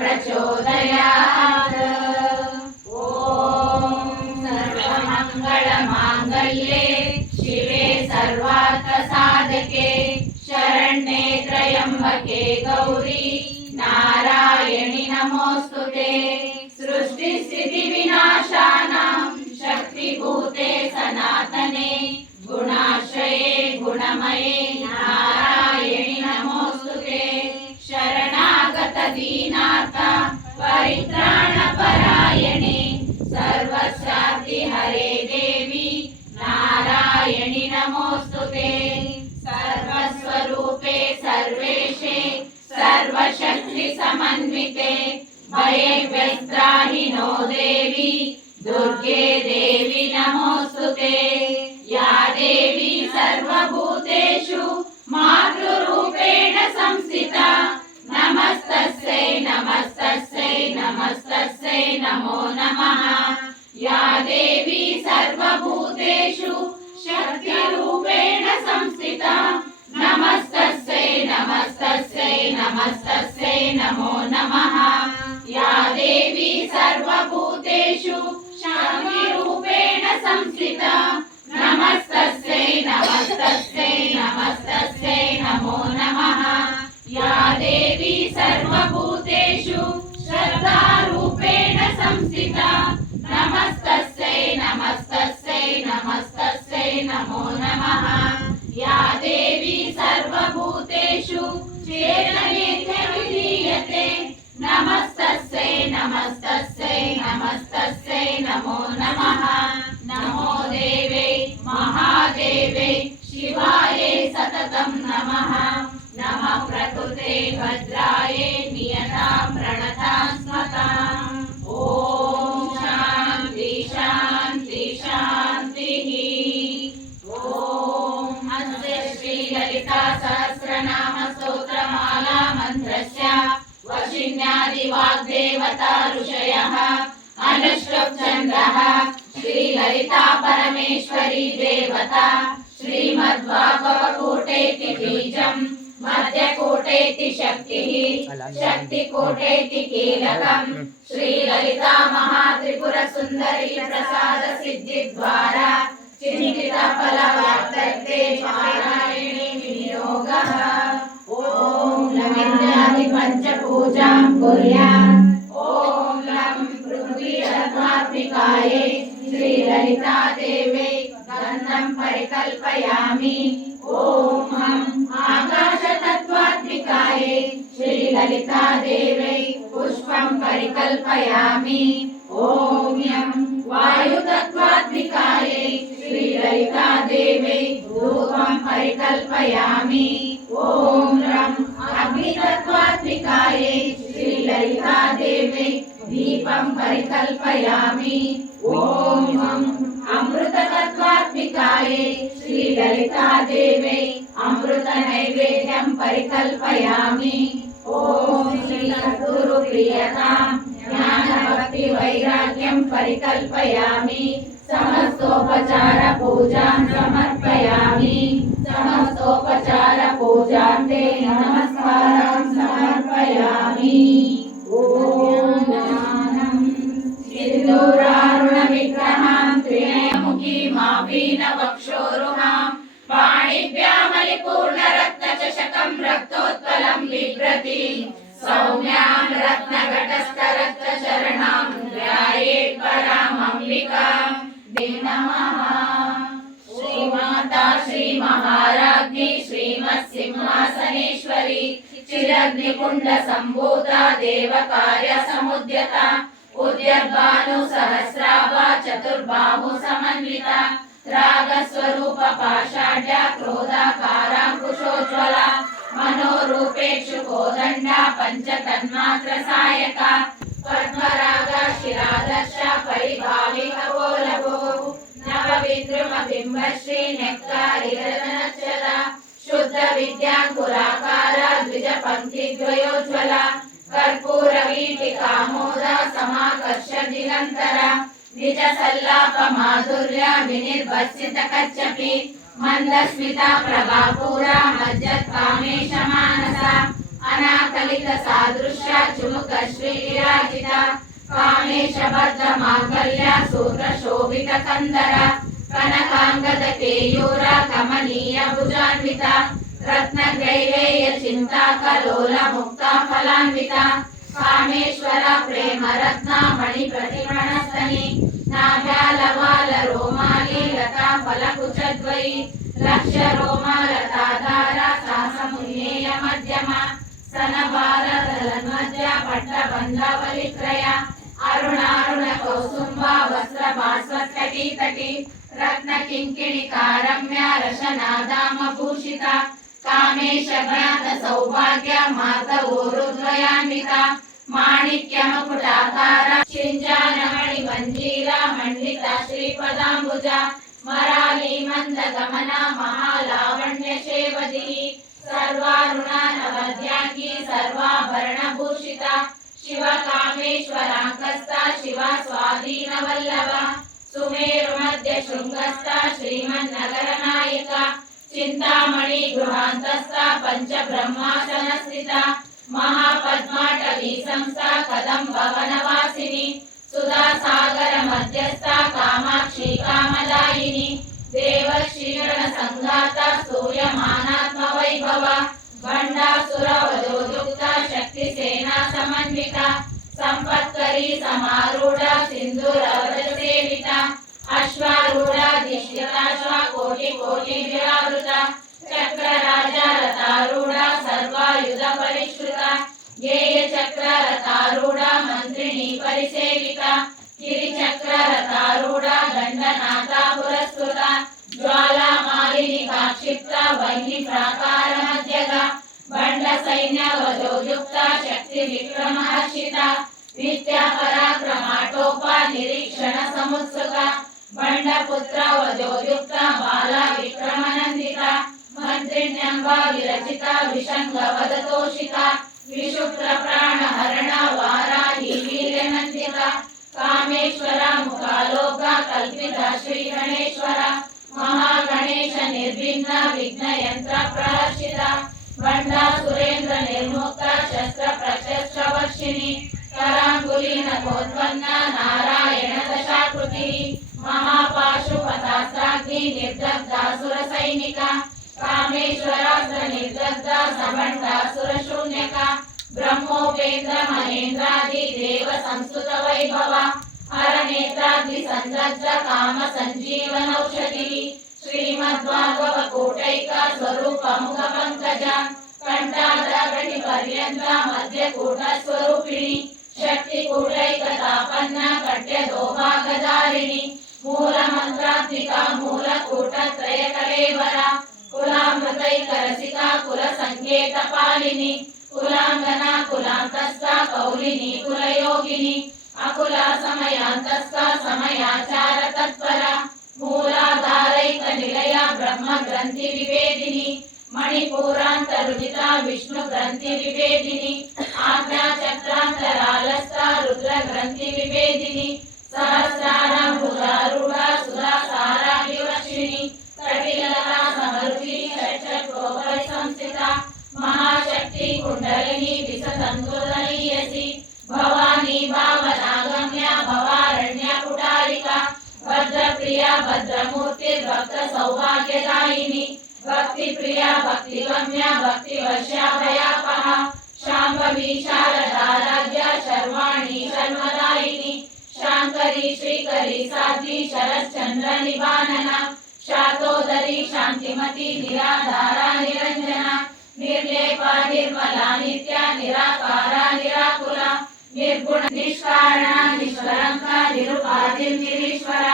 प्रचोदयात्। ॐ सर्वमङ्गलमाङ्गल्ये शिवे सर्वार्थसाधके शरण्ये त्र्यम्बके गौरी नारायणि नमोऽस्तुते। सृष्टिस्थितिविनाशानां शक्तिभूते सनातने गुणाश्रये गुणमये नारायणि नमोऽस्तुते। शरणागत दीनार्थ परित्राणपरायणे सर्वशान्ति हरे देवी नारायणि नमोऽस्तुते। सर्वस्वरूपे सर्वेशे सर्वशक्ति समन्विते भयव्यस्त्राहिनो देवी दुर्गे देवी नमोऽस्तुते। या देवी सर्वभूतेषु मातृरूपेण संस्थिता नमस्तस्यै नमस्तस्यै नमस्तस्यै नमो नमः। या देवी सर्वभूतेषु शक्तिरूपेण संस्थिता नमस्तस्यै नमस्तस्यै नमस्तस्यै नमो नमः। या देवी सर्वभूतेषु शक्तिरूपेण संस्थिता नमस्तस्यै नमस्तस्यै नमस्तस्यै नमो नमः। या देवी सर्वभूतेषु श्रद्धारूपेण संस्थिता नमस्तस्यै नमस्तस्यै नमस्तस्यै नमो नमः। या देवी सर्वभूतेषु चेतनेन विलीयते नमस्तस्यै नमस्तस्यै नमस्तस्यै नमो नमः। नमो देवे महादेवे शिवाये सततं नमः। नमः प्रकृते भद्राये नियतां प्रणतां स्मताम्। ॐ शान्ति शान्ति शान्तिः। ॐ अस्य श्रीललिता सहस्रनाम स्तोत्रमाला मन्त्रस्य वशिन्यादिवाग्देवता ऋषयः अनुष्टुप् श्रीललिता परमेश्वरी देवता श्रीमद्भागवतकोटेति बीजम् मध्यकोटेति शक्तिः शक्तिकोटेति कीलकम् श्रीललिता महात्रिपुरसुन्दरी प्रसाद सिद्धिद्वारा चिन्तित फलवाप्तये पारायणे विनियोगः। ॐ लविन्द्यादि पञ्चपूजां कुर्यात्। ॐ लं पृथ्वीरत्नात्मिकायै श्रीललिता देवी गन्धं परिकल्पयामि। ॐ आकाशतत्त्वात्मिकायै श्रीललिता देवी पुष्पं परिकल्पयामि। ॐ वायुतत्त्वात्मिकायै श्रीललिता देवी धूपं परिकल्पयामि। ॐ अग्नितत्त्वात्मिकायै श्रीललिता देवी दीपं परिकल्पयामि। ॐ अमृततत्त्वात्मिकायै श्रीललिता देवी अमृतनैवेद्यं परिकल्पयामि। ॐ श्रीसद्गुरुप्रियतां ज्ञानभक्तिवैराग्यं परिकल्पयामि। समस्तोपचारपूजां समर्पयामि। समस्तोपचारपूजान्ते नमस्कारं समर्पयामि। ॐ सिन्दूरारुणविग्रहां त्रिणयमुखीमापीनवक्षोरुहां पाणिभ्यामलिपूर्णरत्नचषकं रक्तोत्पलं बिभ्रति सौम्यां रत्नघटस्थरक्तचरणां ध्यायेत् परामम्बिकां नमः। श्रीमाता श्रीमहाराज्ञी श्रीमत्सिंहासनेश्वरी चिरग्निकुण्डसम्भूता देवकार्यसमुद्यता उद्यद्भानुसहस्राभा चतुर्बाहु समन्विता रागस्वरूप पाषाढ्या क्रोधाकाराङ्कुशोज्ज्वला मनोरूपेक्षुकोदण्डा पञ्चतन्मात्रसायका पद्मरागा शिरादर्शा परिभाविकवोलभो नवविद्रुमबिम्बश्री नेक्तारिरत्नच्छदा शुद्धविद्याङ्कुराकारा द्विजपङ्क्तिद्वयोज्ज्वला कर्पूरवीटिकामोदा समाकर्ष दिगन्तरा निजसल्लापमाधुर्या विनिर्भत्सितकच्छपि मन्दस्मिता प्रभापूरा मज्जत्कामेशमानसा అనాకలిత సాదృశ్య చుముక శ్రీ విరాజిత కామేశ బద్ధ మాంగళ్య సూత్ర శోభిత కందర కనకాంగద కేయూర కమనీయ భుజాన్విత రత్నగ్రైవేయ చింతాకలోల ముక్త ఫలాన్విత కామేశ్వర ప్రేమ రత్న మణి ప్రతిమణస్తని నాభ్యాలవాల రోమాలి లతా ఫలకుచద్వయి లక్ష రోమాలతాధార సాసమున్నేయ మధ్యమ సనభారతలన్మధ్య పట్టబంధవలిత్రయ అరుణారుణ కౌసుంబ వస్త్ర భాస్వత్కటీతటి రత్న కింకిణి కారమ్య రసనాదామ భూషిత కామేశ జ్ఞాత సౌభాగ్య మాతవోరుద్వయాన్విత మాణిక్య మకుటాకార చింజానమణి మంజీర మండిత శ్రీపదాంబుజ మరాళీ మంద గమన మహాలావణ్య శేవది సర్వారుణానవద్యాంగి సర్వాభరణ భూషిత శివ కామేశ్వరాంకస్త శివ స్వాధీన వల్లభ సుమేరు మధ్య శృంగస్థ శ్రీమన్నగర నాయక చింతామణి గృహాంతస్థ పంచ బ్రహ్మాసన స్థిత మహాపద్మాటవీ సంస్థ కదంబ వనవాసిని సుధా సాగర మధ్యస్థ కామాక్షి కామదాయిని దేవశ్రీగణ సంఘాత స్తూయమానాత్మ వైభవ బండాసుర వధోయుక్త శక్తి సేనా సమన్విత సంపత్కరీ సమారూఢ సింధూర సేవిత అశ్వారూఢ దిశ్యతాశ్వ కోటి కోటి విరావృత చక్ర రాజా రథారూఢ సర్వాయుధ పరిష్కృత గేయ చక్ర రథారూఢ మంత్రిణి పరిసేవిత గిరి చక్ర రథారూఢ దండనాథ పురస్కృత జ్వాలా మాలిని కాక్షిప్త వహ్ని ప్రాకార మధ్యగ బండ సైన్య వధోయుక్త శక్తి విక్రమ హర్షిత విద్యా పరాక్రమాటోప నిరీక్షణ సముత్సుక బండ పుత్ర వధోయుక్త బాల విక్రమనందిత మంత్రిణ్యంబ విరచిత విషంగ వదతోషిత విశుక్ర ప్రాణ హరణ వారాహి వీర్యనందిత కామేశ్వర ముఖాలోక కల్పిత శ్రీ గణేశ్వర మహాగణేశ నిర్భిన్న విఘ్న యంత్ర ప్రహర్షిత బండా సురేంద్ర నిర్ముక్త శస్త్ర ప్రశస్త్ర వర్షిణి కరాంగులీన కోత్పన్న నారాయణ దశాకృతి మహాపాశుపతాస్త్రాగ్ని నిర్దగ్ధాసుర సైనిక కామేశ్వరాస్త్ర నిర్దగ్ధ సబండాసుర శూన్యక బ్రహ్మోపేంద్ర మహేంద్రాది దేవ సంస్కృత వైభవ హర నేత్రాగ్ని సందగ్ధ కామ సంజీవనౌషధి శ్రీమద్భాగవ కూటైక స్వరూప ముఖ పంకజ కంఠాద్రగటి పర్యంత మధ్య కూట స్వరూపిణి శక్తి కూటైక తాపన్న కట్య దోభాగదారిణి మూల మంత్రాత్మిక మూల కూట త్రయ కళేవర కులామృతైక రసిక కుల సంకేత పాలిని కులాంగన కులాంతస్థ కౌలిని కులయోగిని అకుల సమయాంతస్థ సమయాచార తత్పర మూలాధారైక నిలయ బ్రహ్మ గ్రంథి వివేదిని మణిపూరాంతరుజిత విష్ణు గ్రంథి వివేదిని ఆజ్ఞా చక్రాంతరాలస్థ రుద్ర గ్రంథి వివేదిని సహస్రార భుజారూఢ సుధా సారా వివర్షిణి కటిలతా సమరుచి షట్కోపరి సంస్థిత మహాశక్తి కుండలిని విసతంతులనీయసి భవానీ భావనాగమ్య భవారణ్య కుటారిక భద్రప్రియ భద్రమూర్తి భక్త సౌభాగ్యదాయిని భక్తి ప్రియ భక్తి గమ్య భక్తి వర్షాభయాపహ శాంభవి శారదారాధ్య శర్వాణి శర్మదాయిని శాంకరి శ్రీకరి సాధ్వి శరశ్చంద్ర నివానన శాతోదరి శాంతిమతి నిరాధార నిరంజన నిర్లేప నిర్మల నిత్య నిరాకార నిరాకుల నిర్గుణ నిష్కారణ నిష్కలంక నిరుపాధి నిరీశ్వర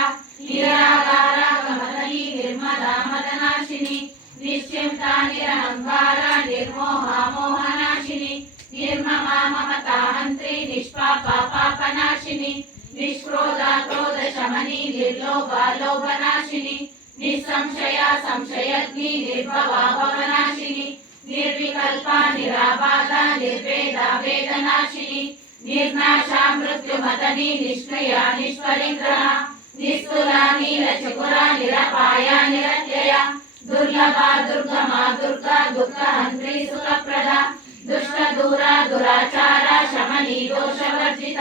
నిరాకార కమలీ నిర్మలా మదనాశిని నిశ్చింత నిరహంకార నిర్మోహ మోహనాశిని నిర్మమా మమతాహంత్రి నిష్పాప పాపనాశిని నిష్క్రోధ క్రోధ శమని నిర్లోభ లోభనాశిని నిస్సంశయ సంశయగ్ని నిర్భవ భవనాశిని నిర్వికల్ప నిరాబాధ నిర్వేద వేదనాశిని నిర్నాశ మృత్యుమతని నిష్క్రియ నిష్పరిగ్రహ నిస్తుల నీలచకుర నిరపాయ నిరత్యయ దుర్లభ దుర్గమ దుర్గా దుఃఖహంత్రి సుఖప్రద ದುಷ್ಟ ದೂರ ದುರಾಚಾರ ಶಮನಿ ದೋಷವರ್ಜಿತ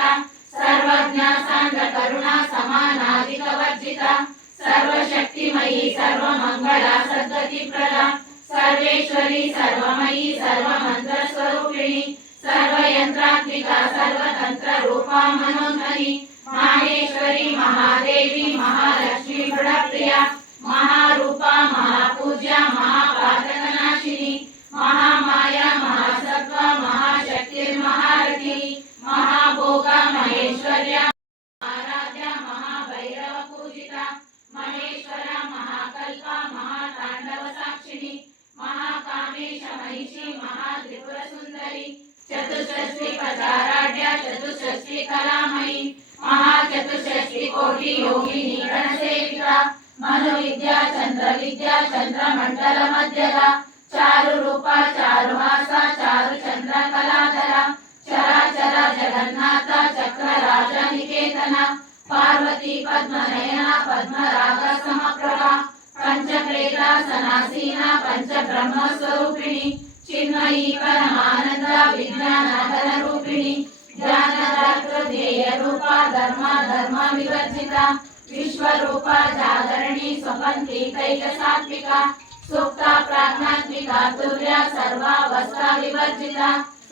ಸರ್ವಜ್ಞ ಸಾಂದ್ರ ಕರುಣಾ ಸಮಾನಾಧಿಕ ವರ್ಜಿತ ಸರ್ವಶಕ್ತಿಮಯಿ ಸರ್ವಮಂಗಳ ಸದ್ಗತಿ ಪ್ರದ ಸರ್ವೇಶ್ವರಿ ಸರ್ವಮಯಿ ಸರ್ವಮಂತ್ರ ಸ್ವರೂಪಿಣಿ ಸರ್ವಯಂತ್ರಾತ್ಮಿಕ ಸರ್ವತಂತ್ರ ರೂಪಾ ಮನೋನ್ಮನಿ ಮಾಹೇಶ್ವರಿ ಮಹಾದೇವಿ ಮಹಾಲಕ್ಷ್ಮಿ ಬೃಢಪ್ರಿಯ ಮಹಾರೂಪ ಮಹಾಪೂಜ್ಯ ಮಹಾಪಾತಕನಾಶಿನಿ ಮಹಾಮಾಯ ಮಹಾಸತ್ವ ಮಹಾಶಕ್ತಿರ್ಮಹಾರಥಿ ಮಹಾಭೋಗ ಮಹೇಶ್ವರ್ಯ ಆರಾಧ್ಯ ಮಹಾಭೈರವ ಪೂಜಿತ ಮಹೇಶ್ವರ ಮಹಾಕಲ್ಪ ಮಹಾತಾಂಡವ ಸಾಕ್ಷಿಣಿ ಮಹಾಕಾಮೇಶ ಮಹಿಷಿ ಮಹಾತ್ರಿಪುರ ಸುಂದರಿ ಚತುಷ್ಷಷ್ಟಿ ಪ್ರಚಾರಾಢ್ಯ ಚತುಷ್ಷಷ್ಟಿ ಕಲಾಮಯಿ ಮಹಾಚತುಷ್ಷಷ್ಟಿ ಕೋಟಿ ಯೋಗಿನಿ ಗಣಸೇವಿತ ಮನು ವಿದ್ಯಾ ಚಂದ್ರ ಮಂಡಲ ಮಧ್ಯದ ಚಾರು ರೂಪ ಚಾರುಹಾಸ ಚಾರು ಚಂದ್ರ ಕಲಾಧರ ಚರಾಚರ ಜಗನ್ನಾಥ ಚಕ್ರ ರಾಜ ನಿಕೇತನ ಪಾರ್ವತಿ ಪದ್ಮನಯನ ಪದ್ಮರಾಗ ಸಮಪ್ರಭ ಪಂಚಪ್ರೇತ ಸನಾಸೀನ ಪಂಚ ಬ್ರಹ್ಮ ಸ್ವರೂಪಿಣಿ ಚಿನ್ಮಯಿ ಪರಮಾನಂದ ವಿಜ್ಞಾನ ಘನ ರೂಪಿಣಿ ಧ್ಯಾನ ರೂಪ ಧರ್ಮ ವಿವರ್ಜಿತ ವಿಶ್ವರೂಪ ಜಾಗರಣಿ ಸ್ವಪಂಥಿ ಕೈಕ ಸಾತ್ವಿಕ ಸೂಕ್ತ ಪ್ರಾಜ್ಞಾತ್ಮಿಕ ತುರ್ಯ ಸರ್ವಾವಸ್ಥ ವಿವರ್ಜಿತ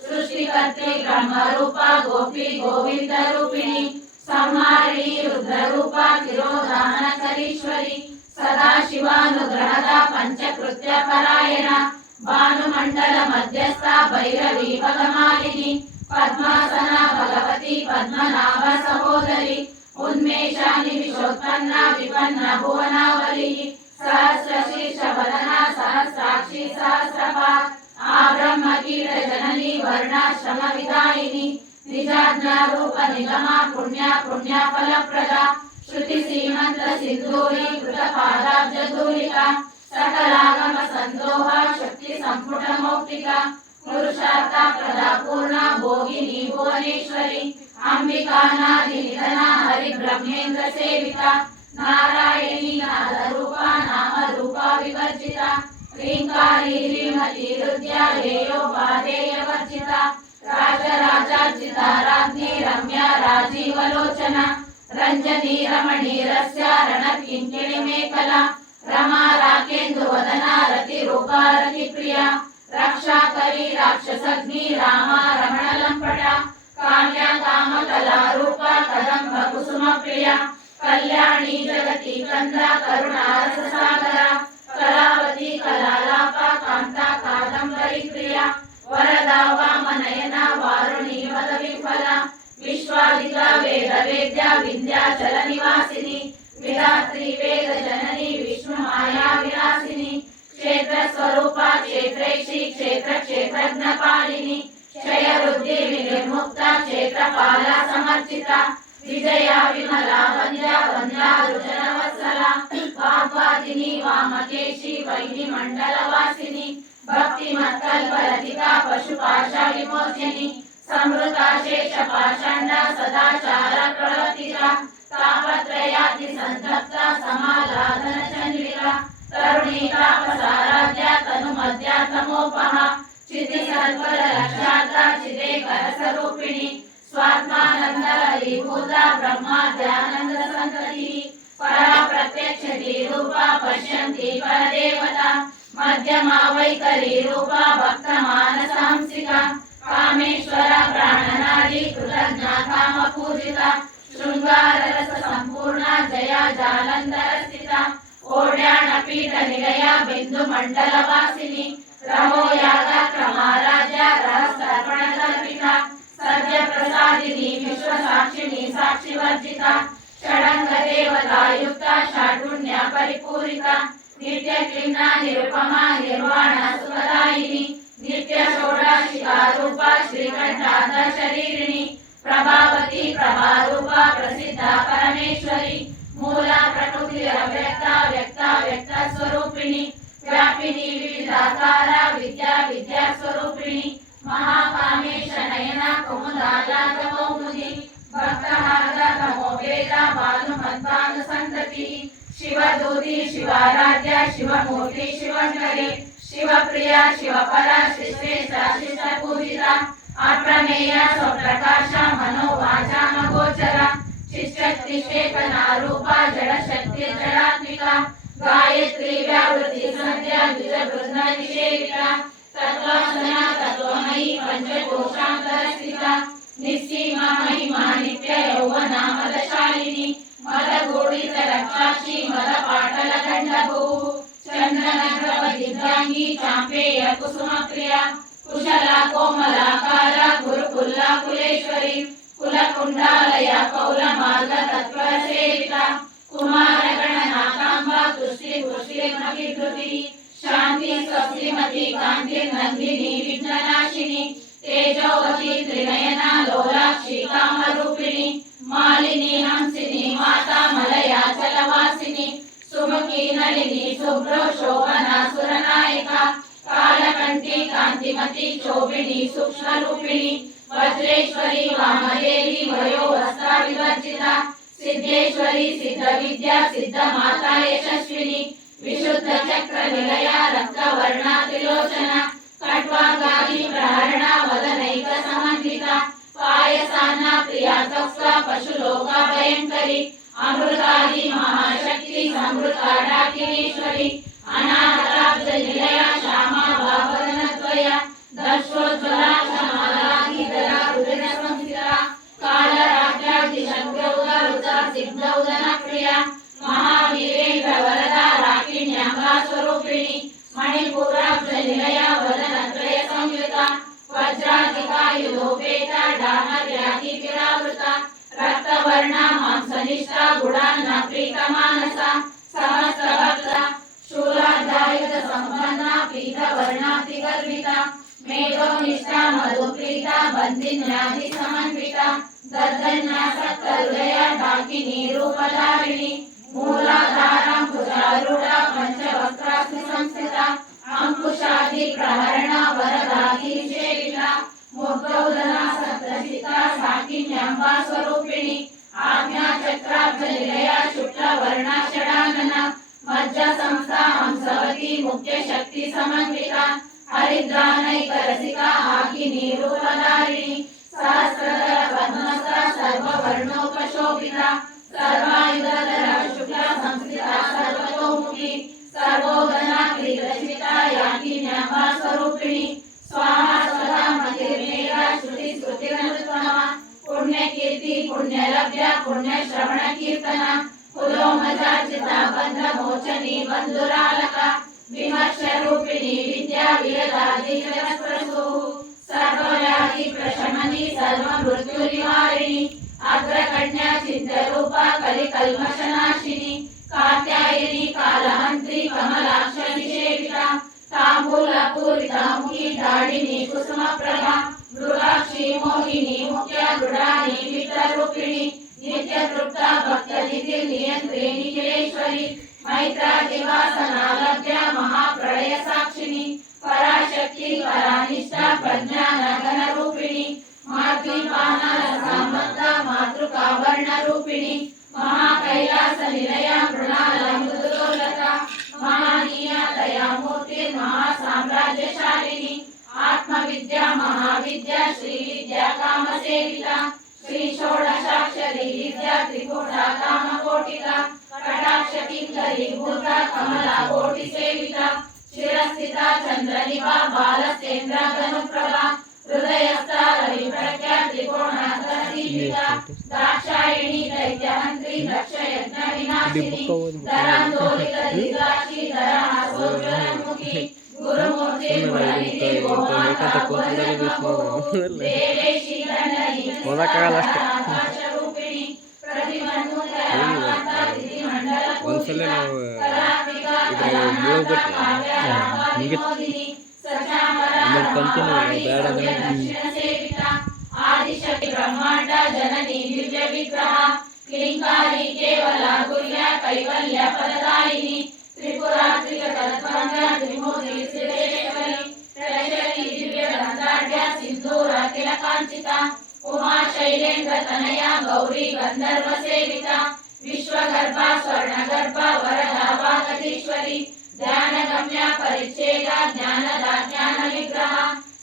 ಸೃಷ್ಟಿಕರ್ತೆ ಬ್ರಹ್ಮರೂಪ ಗೋಪಿ ಗೋವಿಂದ ರೂಪಿಣಿ ಸಂಹಾರಿಣಿ ರುದ್ರರೂಪ ತಿರೋಧಾನಕರೀಶ್ವರಿ ಸದಾಶಿವಾನುಗ್ರಹದ ಪಂಚಕೃತ್ಯ ಪರಾಯಣ ಭಾನುಮಂಡಲ ಮಧ್ಯಸ್ಥ ಭೈರವಿ ಭಗಮಾಲಿನಿ ಪದ್ಮಾಸನ ಭಗವತಿ ಪದ್ಮನಾಭ ಸಹೋದರಿ ಉನ್ಮೇಷಾನಿ ವಿಶೋತ್ಪನ್ನ ವಿಪನ್ನ ಭುವನಾವಲಿ ಸಹಸ್ರ ಶೀರ್ಷ ವದನ ಸಹಸ್ರಾಕ್ಷಿ ಸಹಸ್ರಪಾತ್ ಆ ಬ್ರಹ್ಮ ಕೀಟ ಜನನಿ ವರ್ಣಾಶ್ರಮ ವಿದಾಯಿನಿ ನಿಜಾಜ್ಞಾ ರೂಪ ನಿಗಮ ಪುಣ್ಯ ಫಲಪ್ರದ ಶ್ರುತಿ ಶ್ರೀಮಂತ ಸಿಂಧೂರಿ ಕೃತ ಪಾದಾಬ್ಜ ಧೂಲಿಕ ಸಕಲಾಗಮ ಸಂದೋಹ ಶಕ್ತಿ ಸಂಪುಟ ಮೌಕ್ತಿಕ ಪುರುಷಾರ್ಥ ಪ್ರದ ಪೂರ್ಣ ಭೋಗಿನಿ ಭುವನೇಶ್ವರಿ ಅಂಬಿಕಾನಾದಿ ನಿಧನ ಹರಿ ಬ್ರಹ್ಮೇಂದ್ರ ಸೇವಿತ ನಾರಾಯಣಿ ನಾದ ರೂಪ ನಾಮ ರೂಪ ವಿವರ್ಜಿತ ಶ್ರೀಂಕಾರಿ ಶ್ರೀಮತಿ ಹೃದಯ ಹೇಯೋಪಾದೇಯ ವರ್ಜಿತ ರಾಜರಾಜಾರ್ಜಿತ ರಾಜ್ಞಿ ರಮ್ಯಾ ರಾಜೀವಲೋಚನ ರಂಜನಿ ರಮಣಿ ರಸ್ಯ ರಣ ಕಿಂಕಿಣಿ ಮೇಖಲಾ ರಮಾ ರಾಕೇಂದು ವದನ ರತಿ ರೂಪ ರತಿ ಪ್ರಿಯ ರಕ್ಷಾಕರಿ ರಾಕ್ಷಸಗ್ನಿ ರಾಮ ರಮಣ ಲಂಪಟ ಕಾಮ್ಯ ಕಾಮ ಕಲಾ ರೂಪ ಕದಂಬ ಕುಸುಮ ಪ್ರಿಯ ಕಲ್ಯಾಣಿ ಜಗತಿ ಕಂದ ಕರುಣಾ ರಸಸಾಗರ ಕಲಾವತಿ ಕಲಾಲಾಪ ಕಾಂತ ಕಾದಂಬರಿ ಪ್ರಿಯ ವರದ ವಾಮನಯನ ವಾರುಣಿ ವದ ವಿಫಲ ವಿಶ್ವಾದಿತ ವೇದ ವೇದ್ಯ ವಿಂಧ್ಯಾಚಲ ನಿವಾಸಿನಿ ವಿಧಾತ್ರಿ ವೇದ ಜನನಿ ವಿಷ್ಣು ಮಾಯಾ ವಿಲಾಸಿನಿ ಕ್ಷೇತ್ರ ಸ್ವರೂಪ ಕ್ಷೇತ್ರೇಕ್ಷಿ ಕ್ಷೇತ್ರಜ್ಞ ಪಾಲಿನಿ ಕ್ಷಯ ವೃದ್ಧಿ ವಿನಿರ್ಮುಕ್ತ ಕ್ಷೇತ್ರಪಾಲ ಸಮರ್ಚಿತ ವಿಜಯ ವಿಮಲ ವಂದ್ಯ ರುಜನವತ್ಸಲ ವಾಗ್ವಾದಿನಿ ವಾಮಕೇಶಿ ವೈನಿ ಮಂಡಲ ವಾಸಿನಿ ಭಕ್ತಿ ಮತ್ಕಲ್ಪಲತಿಕ ಪಶುಪಾಶ ವಿಮೋಚನಿ ಸಮೃತ ಶೇಷ ಪಾಷಂಡ ಸದಾಚಾರ ಪ್ರವರ್ತಿತ ತಾಪತ್ರಯಾತಿ ಸಂತಪ್ತ ಸಮಾಲಾಧನ ಚಂದ್ರಿಕ ತರುಣಿ ತಾಪಸಾರಾಧ್ಯ ತನು ಮಧ್ಯ ತಮೋಪಹ ಚಿತಿ ಸರ್ವರ ರಕ್ಷಾರ್ಥ ಚಿದೇಕರ ಸ್ವರೂಪಿಣಿ ಸ್ವಾತ್ಮಾನಂದ ಹರಿಭೂತ ಬ್ರಹ್ಮಾದ್ಯಾನಂದ ಸಂತತಿ ಪರ ಪ್ರತ್ಯಕ್ಷತಿ ರೂಪ ಪಶ್ಯಂತಿ ಪರದೇವತಾ ಮಧ್ಯಮ ವೈಖರಿ ರೂಪ ಭಕ್ತ ಮಾನಸಾಂಸಿಕ ಕಾಮೇಶ್ವರ ಪ್ರಾಣನಾಡಿ ಕೃತಜ್ಞ ಕಾಮ ಪೂಜಿತ ಶೃಂಗಾರ ರಸ ಸಂಪೂರ್ಣ ಜಯ ಜಾಲಂಧರ ಸ್ಥಿತ ಓಡ್ಯಾಣ ಪೀಠ ನಿಲಯ ಬಿಂದು ಮಂಡಲ ವಾಸಿನಿ ರಮೋ ಯಾಗ ಕ್ರಮಾರಾಧ್ಯ ರಹಸ್ಯರ್ಪಣ ಕಲ್ಪಿತ ಸದ್ಯ ಪ್ರಸಾದಿನಿ ವಿಶ್ವ ಸಾಕ್ಷಿಣಿ ಸಾಕ್ಷಿ ವರ್ಜಿತ ಷಡಂಗ ದೇವತಾಯುಕ್ತ ಷಾಢ್ಗುಣ್ಯ ಪರಿಪೂರಿತ ನಿತ್ಯ ಕ್ಲಿನ್ನ ನಿರುಪಮ ನಿರ್ವಾಣ ಸುಖದಾಯಿನಿ ನಿತ್ಯ ಷೋಡಶಿಖಾ ರೂಪ ಶ್ರೀಕಂಠಾಧ ಶರೀರಿಣಿ ಪ್ರಭಾವತಿ ಪ್ರಭಾರೂಪ ಪ್ರಸಿದ್ಧ ಪರಮೇಶ್ವರಿ ಮೂಲ ಪ್ರಕೃತಿ ವ್ಯಕ್ತ ಸ್ವರೂಪಿಣಿ ವ್ಯಾಪಿನಿ ವಿವಿಧಾಕಾರ ವಿದ್ಯಾ ಸ್ವರೂಪಿಣಿ ಮಹಾಕಾಮೇಶ ನಯನ ಕುಮುದಾಲಾದ ಕೌಮುದಿ ಭಕ್ತಹಾರ್ದ ತಮೋವೇದ ಭಾನುಮದ್ಭಾನು ಸಂತತಿ ಶಿವದೂತಿ ಶಿವಾರಾಧ್ಯ ಶಿವಮೂರ್ತಿ ಶಿವಂಕರಿ ಶಿವಪ್ರಿಯ ಶಿವಪರ ಶ್ರೀಶ್ರೇಷ್ಠ ಶಿಷ್ಟಪೂಜಿತ ಅಪ್ರಮೇಯ ಸ್ವಪ್ರಕಾಶ ಮನೋವಾಚಾಮಗೋಚರ ಶಿಷ್ಟಶಕ್ತಿ ಚೇತನ ರೂಪ ಜಡಶಕ್ತಿ ಜಡಾತ್ಮಿಕ ಗಾಯತ್ರಿ ವ್ಯಾವೃತಿ ಸಂಧ್ಯಾ ದ್ವಿಜ ಬೃಂದ ನಿಷೇವಿತ ತತ್ವಾಸನ ತತ್ವಮಯಿ ಪಂಚಕೋಶಾಂತರ ಸ್ಥಿತ ನಿಸ್ಸೀಮ ಮಹಿಮಾ ನಿತ್ಯ ಯೌವನ ಮದಶಾಲಿನಿ ಮದಗೋಡಿತ ರಕ್ಷಾಕ್ಷಿ ಮದ ಪಾಟಲ ಗಂಡಭೂ ಚಂದ್ರನಗ್ರವ ದಿವ್ಯಾಂಗಿ ಚಾಂಪೇಯ ಕುಸುಮ ಪ್ರಿಯ ಕುಶಲ ಕೋಮಲಾಕಾರ ಗುರುಕುಲ್ಲ ಕುಲೇಶ್ವರಿ ಕುಲಕುಂಡಾಲಯ ಕೌಲ ಮಾರ್ಗ ತತ್ವ ಸೇವಿತ ಕುಮಾರ ಗಣನಾಥಾಂಬ ತುಷ್ಟಿ ಪುಷ್ಟಿ ಮಹಿಧೃತಿ ಶಾಂತಿ ಸ್ವಸ್ತಿಮತಿ ಕಾಂತಿ ನಂದಿನಿ ವಿಘ್ನನಾಶಿನಿ ತೇಜೋವತಿ ತ್ರಿನಯನ ಲೋಲಾಕ್ಷಿ ಕಾಮರೂಪಿಣಿ ಮಾಲಿನಿ ಹಂಸಿನಿ ಮಾತಾ ಮಲಯಾಚಲವಾಸಿನಿ ಸುಮುಖಿ ನಳಿನಿ ಶುಭ್ರ ಶೋಭನ ಸುರನಾಯಕ ಕಾಲಕಂಠಿ ಕಾಂತಿಮತಿ ಶೋಭಿನಿ ಸೂಕ್ಷ್ಮ ರೂಪಿಣಿ ವಜ್ರೇಶ್ವರಿ ವಾಮದೇವಿ ವಯೋವಸ್ತ್ರ ವಿವರ್ಜಿತ ಸಿದ್ದೇಶ್ವರಿ ಸಿದ್ಧ ವಿದ್ಯಾ ಸಿದ್ಧ ಮಾತಾ ಯಶಸ್ವಿನಿ ವಿಶುದ್ಧ ಚಕ್ರ ನಿಲಯ ರಕ್ತ ವರ್ಣ ತ್ರಿಲೋಚನ ಖಡ್ವಾಗಾದಿ ಪ್ರಹರಣ ವದನೈಕ ಸಮನ್ವಿತ ಪಾಯಸಾನ ಪ್ರಿಯ ತಪ್ಸ ಪಶುಲೋಕ ಭಯಂಕರಿ ಅಮೃತಾದಿ ಮಹಾಶಕ್ತಿ ಸಮೃತ ಡಾಕಿನೇಶ್ವರಿ ಅನಾಹತಾಬ್ಜ ನಿಲಯ ಶ್ಯಾಮ ಭಾವನದ್ವಯ ದರ್ಶೋಜ್ವಲ ಶಮಾಲಾಗಿದರ ಹೃದಯ ಸಂಸ್ಥಿತ ಕಾಲರಾಜ್ಯಾದಿ ಶಕ್ರೌದ ರುಚ ಸಿದ್ಧೌದನ ಪ್ರಿಯ ಮಹಾವೀರೇಂದ್ರ ವರದ ರಾಕಿಣ್ಯಾಂಬ ಸ್ವರೂಪಿಣಿ ಮಣಿಪುರಾಬ್ಜ ನಿಲಯ ವದನತ್ರಯ ಸಂಯುತ ವಜ್ರಾಧಿಕಾಯುಧೋಪೇತ ಡಾಮರ್ಯಾದಿ ಪಿರಾವೃತ ರಕ್ತವರ್ಣ ಮಾಂಸನಿಷ್ಠ ಗುಣಾನ್ನ ಪ್ರೀತ ಮಾನಸ ಸಮಸ್ತ ಭಕ್ತ ಶೂಲಾಧಾಯುಧ ಸಂಪನ್ನ ಪೀತ ವರ್ಣಾತಿ ಗರ್ವಿತ ಮೇಧೋನಿಷ್ಠ ಮಧುಪ್ರೀತ ಬಂದಿನ್ಯಾದಿ ಸಮನ್ವಿತ ದರ್ಧನ್ಯಾಸಕ್ತ ಹೃದಯ ಡಾಕಿನಿ ರೂಪಧಾರಿಣಿ ಮೂಲಾಧಾರ ಭುಜಾರೂಢ ಪಂಚವಕ್ರಾಸ್ತಿ ಸಂಸ್ಥಿತ ಅಂಕುಶಾದಿ ಪ್ರಹರಣ ವರದಾದಿ ಸೇವಿತ ಮುಗ್ಧೌದನ ಸಪ್ತಶಿತ ಸಾಕಿನ್ಯಾಂಬ ಸ್ವರೂಪಿಣಿ ಆಜ್ಞಾ ಚಕ್ರಾಬ್ಜ ನಿಲಯ ಶುಕ್ಲ ವರ್ಣ ಷಡಾನನ ಮಜ್ಜ ಸಂಸ್ಥಾ ಹಂಸವತಿ ಮುಖ್ಯ ಶಕ್ತಿ ಸಮನ್ವಿತ ಹರಿದ್ರಾನೈಕ ರಸಿಕ ಆಗಿನಿ ರೂಪಧಾರಿಣಿ ಸಹಸ್ರಧರ ಪದ್ಮಸ್ಥ ಸರ್ವವರ್ಣೋಪಶೋಭಿತ ಸರ್ವಾಯುಧರ ಶುಕ್ಲ ಸಂಸ್ಥಿತ ಸರ್ವತೋಮುಖಿ ಸರ್ವೋದನ ಕ್ರೀಡಚಿತ ಯಾಕಿನ್ಯಾಂಬ ಸ್ವರೂಪಿಣಿ ಸ್ವಾಹ ಸ್ವಧಾ ಮತಿರ್ಮೇಧ ಶ್ರುತಿ ಸ್ಮೃತಿರನುತ್ತಮ ಪುಣ್ಯ ಕೀರ್ತಿ ಪುಣ್ಯ ಲಭ್ಯ ಪುಣ್ಯ ಶ್ರವಣ ಕೀರ್ತನ ಕುಲೋಮಜಾಚಿತ ಬಂಧ ಮೋಚನಿ ಬಂಧುರಾಲಕ ವಿಮರ್ಶ ರೂಪಿಣಿ ವಿದ್ಯಾ ವಿರದಾದಿ ಜಗತ್ಪ್ರಸೂ ಸರ್ವವ್ಯಾಧಿ ಪ್ರಶಮನಿ ಸರ್ವ ಮೃತ್ಯು ನಿವಾರಿಣಿ ಅಗ್ರಕನ್ಯಾ ಚಿಂತರೂಪ ಕಲಿಕಲ್ಮಶನಾಶಿನಿ ಕಾತ್ಯಾಯಿನಿ ಕಾಲಹಂತ್ರಿ ಕಮಲಾಕ್ಷ ನಿಷೇವಿತ ತಾಂಬೂಲ ಪೂರಿತ ಮುಖಿ ದಾಡಿನಿ ಕುಸುಮ ಪ್ರಭಾ ಮೃಗಾಕ್ಷಿ ಮೋಹಿನಿ ಮುಖ್ಯ ಗೃಢಾನಿ ವಿತ್ತರೂಪಿಣಿ ನಿತ್ಯ ತೃಪ್ತ ಭಕ್ತ ನಿಧಿ ನಿಯಂತ್ರಿ ನಿಖಿಲೇಶ್ವರಿ ಮೈತ್ರಾದಿವಾಸನಾ ಲಭ್ಯ ಮಹಾಪ್ರಳಯ ಸಾಕ್ಷಿಣಿ ಪರಾಶಕ್ತಿ ಪರಾನಿಷ್ಠ ಪ್ರಜ್ಞಾನ ಘನ ರೂಪಿಣಿ ಮಾದ್ವಿಪಾನ ಸಾಮಂತ ಮಾತೃಕಾವರ್ಣ ರೂಪಿಣಿ ಮಹಾಕೈಲಾಸ ನಿಲಯ ಮೃಣಾಲ ಮೃದುಲೋಲಕ ಮಹಾನೀಯ ದಯಾಮೂರ್ತಿ ಮಹಾಸಾಮ್ರಾಜ್ಯಶಾಲಿನಿ ಆತ್ಮವಿದ್ಯಾ ಮಹಾವಿದ್ಯಾ ಶ್ರೀವಿದ್ಯಾ ಕಾಮಸೇವಿತ ಶ್ರೀ ಷೋಡಶಾಕ್ಷರಿ ವಿದ್ಯಾ ತ್ರಿಕೂಟ ಕಾಮಕೋಟಿಕ ಕಟಾಕ್ಷ ಕಿಂಕರಿ ಭೂತ ಕಮಲ ಕೋಟಿ ಸೇವಿತ ಶಿರಸ್ಥಿತ ಚಂದ್ರನಿಭಾ ಬಾಲಚೇಂದ್ರ ಧನುಪ್ರಭಾ ಹೃದಯಸ್ಥ ರವಿ ಪ್ರಖ್ಯಾ ತ್ರಿಕೋಣಾಂತರ ದೀಪಿತ ದಾಕ್ಷಾಯಿಣಿ ದೈತ್ಯಹಂತ್ರಿ ದಕ್ಷ ಯಜ್ಞ ವಿನಾಶಿನಿ ಧರಾಂದೋಲಿತ ದೀರ್ಘಾಕ್ಷಿ ಧರಾಸೋಜ್ವಲಮುಖಿ ಗುರುಮೂರ್ತಿ ಗುಣನಿಧಿ ದೇವೇಶಿ ದಂಡನಿ ರೂಪಿಣಿ ಪ್ರತಿಮನ್ಮೂಲ ಒಂದ್ಸಲ ನಾವು ಆದಿಶಕ್ತಿ ಬ್ರಹ್ಮಾಂಡ ಜನನಿ ದಿವ್ಯ ವಿಗ್ರಹ ಕ್ಲಿಂಕಾರಿ ಕೇವಲ ಗುರ್ಯ ಕೈವಲ್ಯ ಫಲದಾಯಿನಿ ತ್ರಿಪುರಾತ್ರಿಕ ತತ್ವಂಗ ತ್ರಿಮೂರ್ತಿ ಸಿದ್ದೇಶ್ವರಿ ತ್ರಯಶರಿ ದಿವ್ಯ ಗಂಧಾಢ್ಯ ಸಿಂಧೂರ ತಿಲಕಾಂಚಿತ ಉಮಾ ಶೈಲೇಂದ್ರ ತನಯ ಗೌರಿ ಗಂಧರ್ವ ಸೇವಿತ ವಿಶ್ವಗರ್ಭ ಸ್ವರ್ಣಗರ್ಭ ವರದ ವಾಗದೀಶ್ವರಿ ध्यानगम्य परिच्छेद ज्ञानदा ज्ञान विग्रह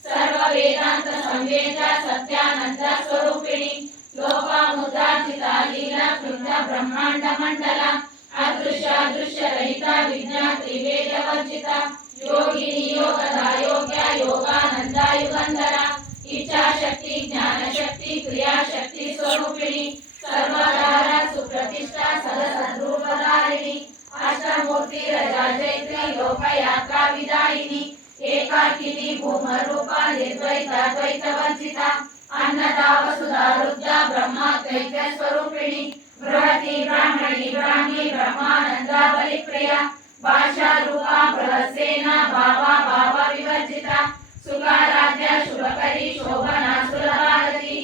सर्व वेदांत संवेद सत्यानंद स्वरूपिणी लोपामुद्रार्चिता लीला कृत ब्रह्मांड मंडल अदृश्य दृश्य रहित विज्ञाति वेद वर्जित योगिनी योगदा योग्य योगानंद युगंधर इच्छा शक्ति ज्ञान शक्ति क्रिया शक्ति स्वरूपिणी सर्वाधार सुप्रतिष्ठा सदसद्रूपधारिणी अष्टमूर्ति रजा चैत्री लोकयात्रा विदायिनी एकाकिनी भूमरूपा निर्द्वैत द्वैत वर्जिता अन्नदा वसुधा रुद्रा ब्रह्माद्वैत स्वरूपिणी बृहति ब्राह्मणी ब्राह्मी ब्रह्मानंद बलिप्रिया भाषा रूपा बृहत्सेना भावा भाव विवर्जिता सुखाराध्य शुभकरी शोभना सुलभारती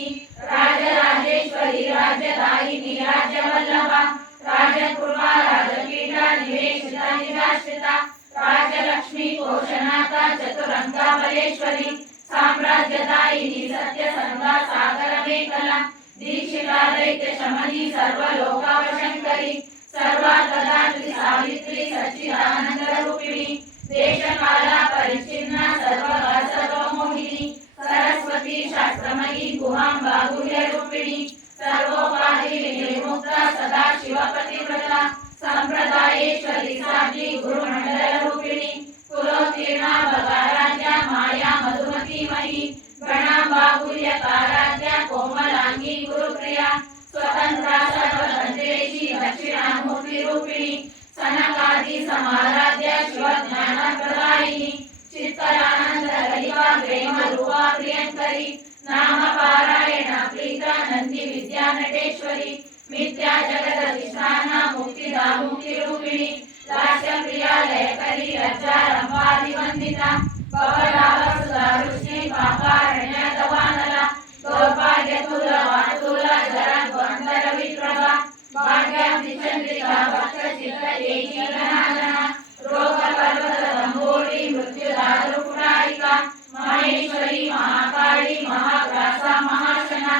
राजराजेश्वरी राजदायिनी राजवल्लभा राजकृपा राजपीठा निवेशिता निराश्रिता राजलक्ष्मी पोषणाता चतुरंगा बलेश्वरी साम्राज्यदायिनी सत्यसंगा सागर मेखला दीक्षिता दैत्य शमनी सर्वलोकावशंकरी सर्वातदात्री सावित्री सच्चिदानंद रूपिणी देशकाल परिच्छिन्ना सर्वमोहिनी सरस्वती शास्त्रमयी गुहांबा गुह्य रूपिणी सर्वोपाधि विनिर्मुक्ता सदा शिव पतिव्रता संप्रदायेश्वरी साध्वी गुरुमंडल रूपिणी कुलोत्तीर्णा भगाराध्या माया मधुमती मही गणांबा गुह्यकाराध्या कोमलांगी गुरुप्रिया स्वतंत्रा सर्वतंत्रेशी दक्षिणामूर्ति रूपिणी सनकादि समाराध्या शिवज्ञान प्रदायिनी चित्तरानंद रहिता प्रेम रूपा प्रियंकरी नाम पारायण प्रीता नंदी विद्या नटेश्वरी मिथ्या जगदधिष्ठान मुक्तिदा मुक्ति रूपिणी लास्य प्रिया लयकरी रज्जा रंभादि वंदिता भवलाभ सुधा रुष्णि पाकारण्य दवानला दौर्भाग्य तुल वातुल जरा द्वंद्वर विप्रभा भाग्याब्धि चंद्रिका भक्त चित्त एकीगणागणा रोग पर्वत दंभोरी मृत्युदारु पुरारिका महेश्वरी महाकाली महाग्रासा महाशना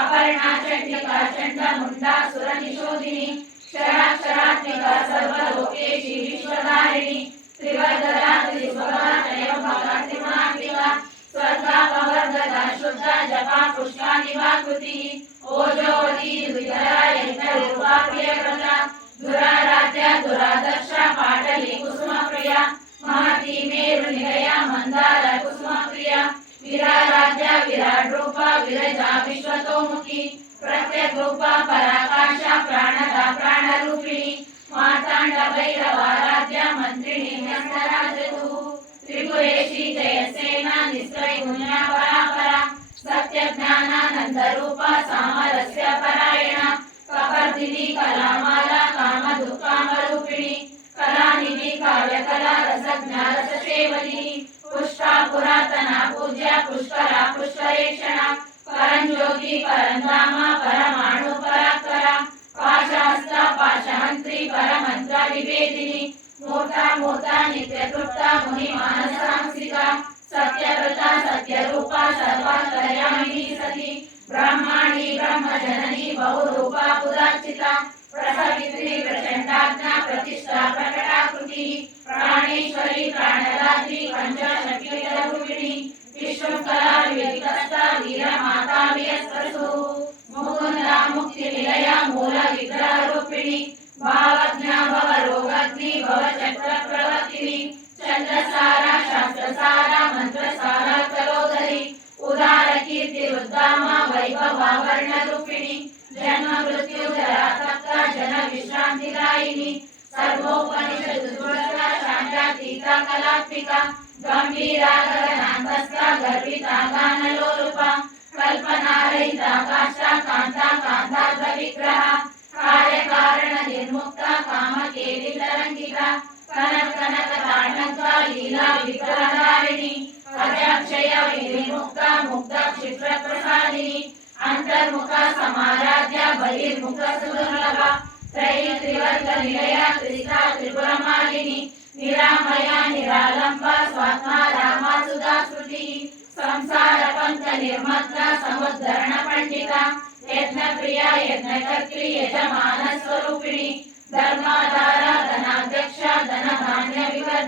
अपर्णा चंडिका चंड मुंडा सुर निशोधिनी क्षराक्षरात्मिका सर्वलोकेशी विश्वधारिणी त्रिवर्धना त्रिस्वरा त्रयंबका त्रिगुणात्मिका स्वर्गा पवर्धना शुद्धा जपा पुष्पा निवाकृति ओजोवती द्विधरा यज्ञरूपा प्रियव्रता दुराराध्या दुरादर्शा पाटली कुसुमप्रिया महती मेरु निलया मंदार कुसुमप्रिया विराराध्या विराट रूपा विरजा विश्वतोमुखी प्रत्यक रूपा पराकाशा प्राणदा प्राणरूपिणी मार्तांड भैरवाराध्या मंत्रिणी न्यस्तराजतु त्रिपुरेशी जयसेना निस्त्रैगुण्या परापरा सत्य ज्ञानानंद रूपा सामरस्य परायणा कपर्दिनी कलामाला काम दुःखाम रूपिणी कलानिधि काव्यकला रसज्ञा रससेवनी पुष्पा पुरातना पूज्या पुष्करा पुष्करेक्षणा परंजोगी परंधामा परमाणु परात्परा पाशहस्ता पाशहंत्री परमंत्र विभेदिनी मूर्ता मूर्ता नित्यतृप्ता मुनि मानसांसिका सत्यव्रता सत्यरूपा सर्वान्तर्यामिनी सती ब्रह्माणी ब्रह्मजननी बहुरूपा पुदार्चिता प्रसवित्री प्रचंडाज्ञा प्रतिष्ठा प्रकटाकृति प्राणेश्वरी प्राणदात्री पंचशक्तिरूपिणी विष्णुकला विविधस्ता वीरमाता वियस्पृशु मुकुंदा मुक्तिनिलया मूल विग्रह रूपिणी भावज्ञा भवरोगग्नि भवचक्र प्रवर्तिनी चंद्रसारा शास्त्रसारा मंत्रसारा कलोदरी उदार कीर्ति रुद्धामा वैभवा वर्ण रूपिणी जन्म मृत्यु जरा सत्ता जन विश्रांतिदायिनी सर्वोपनिषद शांतातीता कलात्मिका गंभीरा गगनांतस्था गर्विता गानलोलुपा कल्पनारहिता काष्ठा कांता कांतार्थ विग्रह कार्य कारण निर्मुक्ता काम केली तरंगिका कनक कनक तांडका लीला विग्रहधारिणी अजक्षय विमुक्ता मुक्त क्षिप्र प्रसादिनी अंतर्मुखा समाराध्या बहिर्मुख सुदुर्लभा त्रयी त्रिवर्ग निलया त्रिसा त्रिपुरमालिनी निरामया निरालंबा स्वात्मा रामा सुधा श्रुति संसार पंथ निर्मत्ता समुद्धरण पंडिता यज्ञ प्रिया यज्ञकर्त्री यजमान स्वरूपिणी धर्माधारा धनाध्यक्षा धन धान्य विवर्धिनी